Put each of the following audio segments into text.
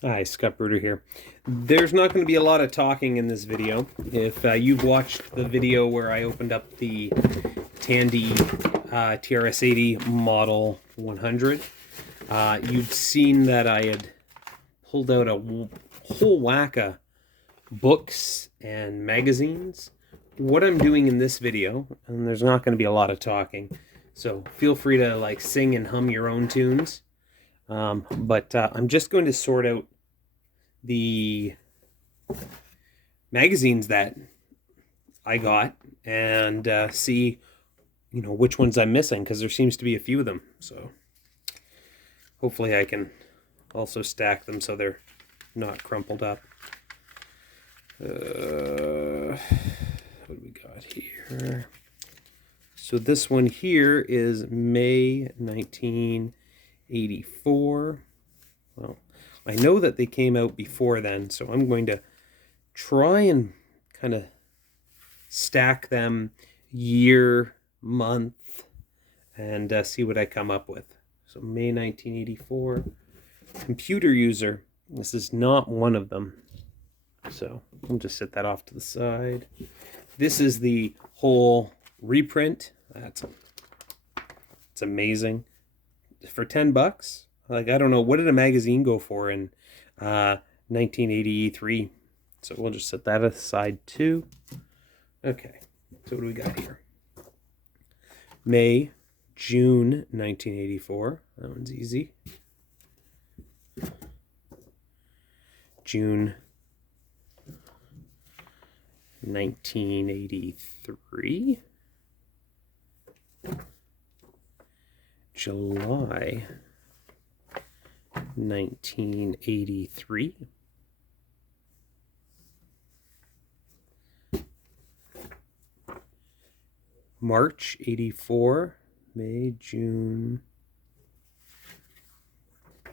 Hi, Scott Bruder here. There's not going to be a lot of talking in this video. If you've watched the video where I opened up the Tandy TRS-80 Model 100, you'd seen that I had pulled out a whole whack of books and magazines. What I'm doing in this video, and there's not going to be a lot of talking, so feel free to like sing and hum your own tunes. But I'm just going to sort out the magazines that I got and see, which ones I'm missing, because there seems to be a few of them. So hopefully I can also stack them so they're not crumpled up. What do we got here? So this one here is May 1984. Well, I know that they came out before then, so I'm going to try and kind of stack them year, month, and see what I come up with. So May 1984. Computer user. This is not one of them. So I'll just set that off to the side. This is the whole reprint. It's amazing. For $10, like, I don't know, what did a magazine go for in 1983? So we'll just set that aside too. Okay, so what do we got here? May, June 1984. That one's easy. June 1983. July 1983. March 84. May, June. So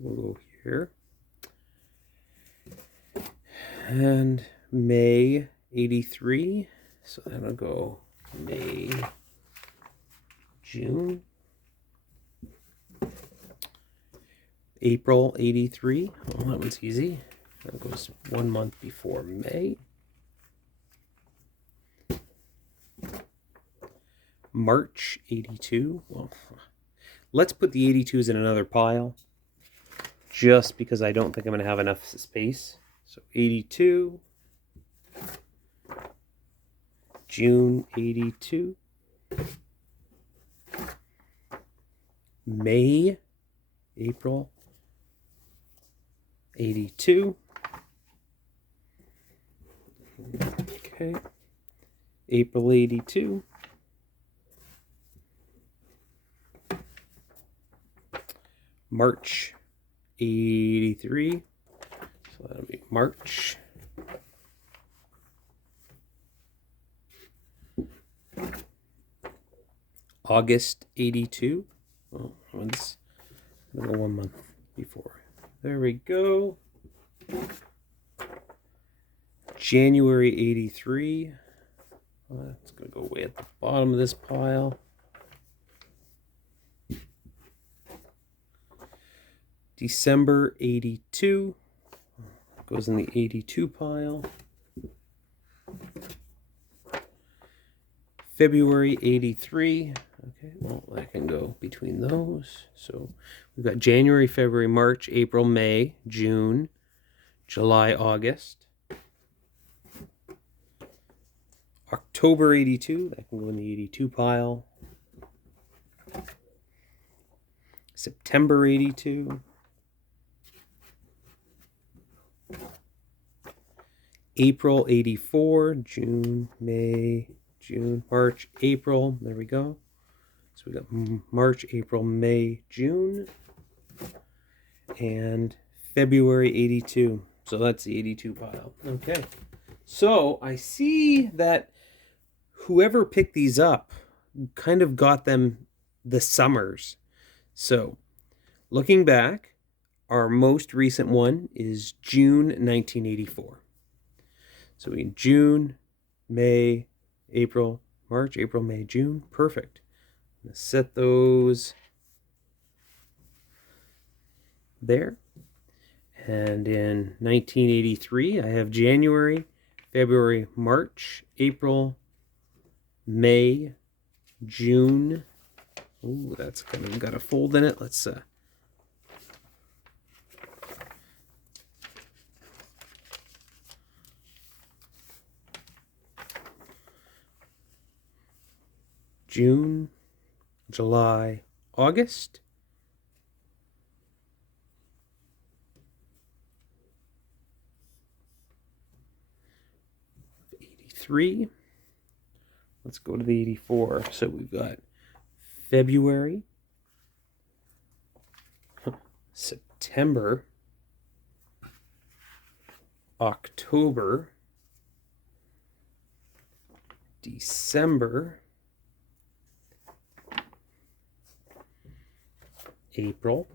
we'll go here. And May 83. So that'll go May, June. April 83. Oh, that one's easy. That goes 1 month before May. March 82. Well, let's put the 82s in another pile, just because I don't think I'm going to have enough space. So 82. June 82. May, April 82. Okay. April 82. March 83. So that'll be March. August 82. Oh, one's 1 month before. There we go. January 83. That's going to go way at the bottom of this pile. December 82. Goes in the 82 pile. February 83. Okay, well, that can go between those. So we've got January, February, March, April, May, June, July, August. October 82. That can go in the 82 pile. September 82. April 84. June, May, June, March, April. There we go. So we got March, April, May, June, and February 82. So that's the 82 pile. Okay. So I see that whoever picked these up kind of got them the summers. So looking back, our most recent one is June 1984. So in June, May, April, March, April, May, June. Perfect. I'm going to set those there. And in 1983, I have January, February, March, April, May, June. Ooh, that's kind of got a fold in it. Let's June, July, August. '83. Let's go to the 84. So we've got February, September, October, December, April,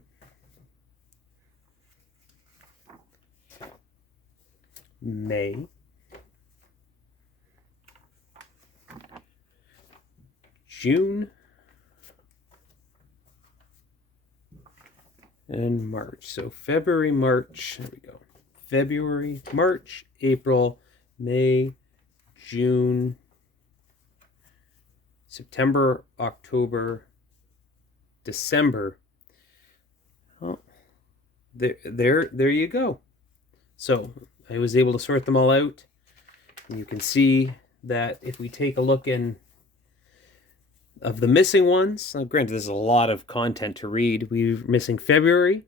May, June, and March. So February, March, there we go. February, March, April, May, June, September, October, December. Oh, there you go. So I was able to sort them all out. And you can see that if we take a look in of the missing ones, granted there's a lot of content to read. We're missing February.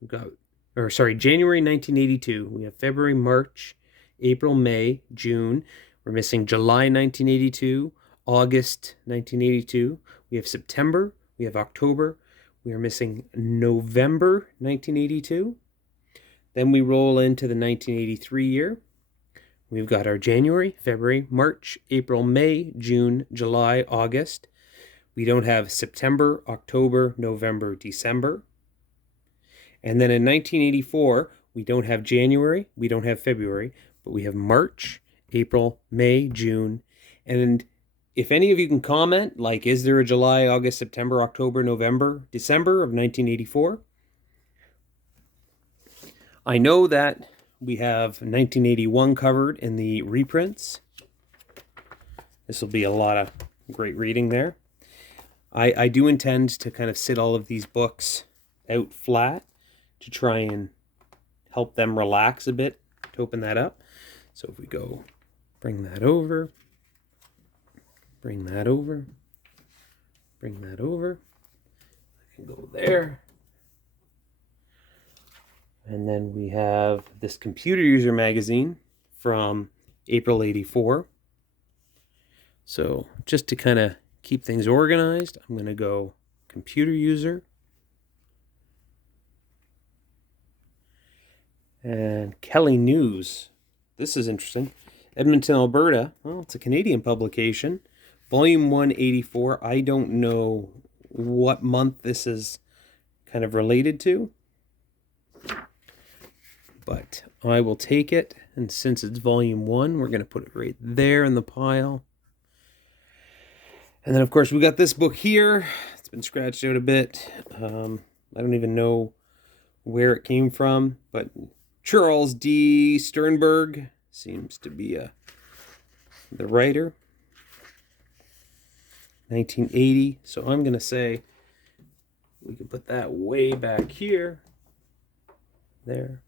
We've got, or sorry, January 1982. We have February, March, April, May, June. We're missing July 1982, August 1982. We have September. We have October. We are missing November 1982. Then we roll into the 1983 year. We've got our January, February, March, April, May, June, July, August. We don't have September, October, November, December. And then in 1984, we don't have January, we don't have February, but we have March, April, May, June. And if any of you can comment, like, is there a July, August, September, October, November, December of 1984? I know that we have 1981 covered in the reprints. This will be a lot of great reading there. I do intend to kind of sit all of these books out flat to try and help them relax a bit to open that up. So if we go, bring that over, bring that over, bring that over, I can go there. And then we have this Computer User magazine from April '84. So just to kind of keep things organized, I'm going to go Computer User. And Kelly News. This is interesting. Edmonton, Alberta. Well, it's a Canadian publication. Volume 184. I don't know what month this is kind of related to, but I will take it. And since it's volume 1, we're going to put it right there in the pile. And then, of course, we got this book here. It's been scratched out a bit. I don't even know where it came from, but Charles D. Sternberg seems to be the writer. 1980. So I'm going to say we can put that way back here. There.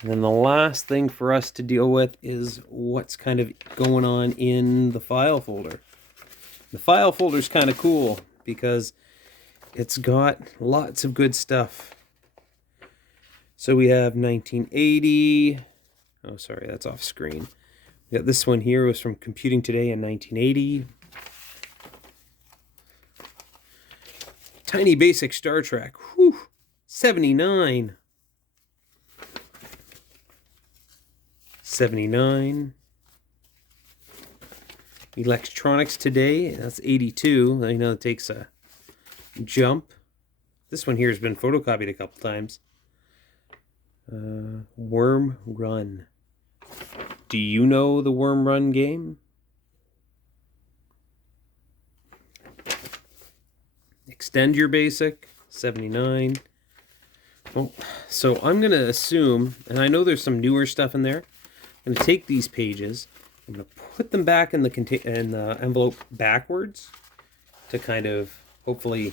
And then the last thing for us to deal with is what's kind of going on in the file folder. The file folder is kind of cool because it's got lots of good stuff. So we have 1980. Oh, sorry, that's off screen. We got this one here. It was from Computing Today in 1980. Tiny Basic Star Trek. Whew, 79. 79. Electronics Today, that's 82. I know it takes a jump. This one here has been photocopied a couple times. Worm Run. Do you know the Worm Run game? Extend Your Basic, 79. Oh, so I'm going to assume, and I know there's some newer stuff in there, I'm going to take these pages, I'm going to put them back in the envelope backwards to kind of hopefully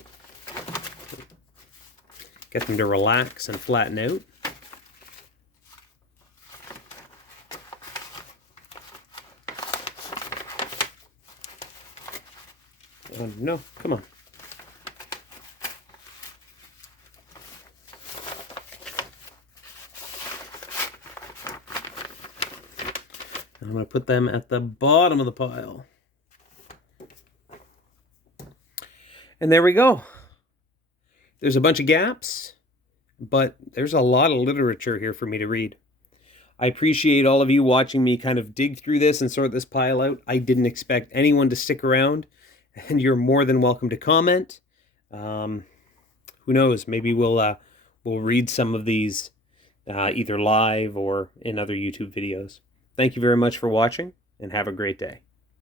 get them to relax and flatten out. Oh, no, come on. I'm going to put them at the bottom of the pile. And there we go. There's a bunch of gaps, but there's a lot of literature here for me to read. I appreciate all of you watching me kind of dig through this and sort this pile out. I didn't expect anyone to stick around, and you're more than welcome to comment. Who knows? Maybe we'll read some of these either live or in other YouTube videos. Thank you very much for watching, and have a great day.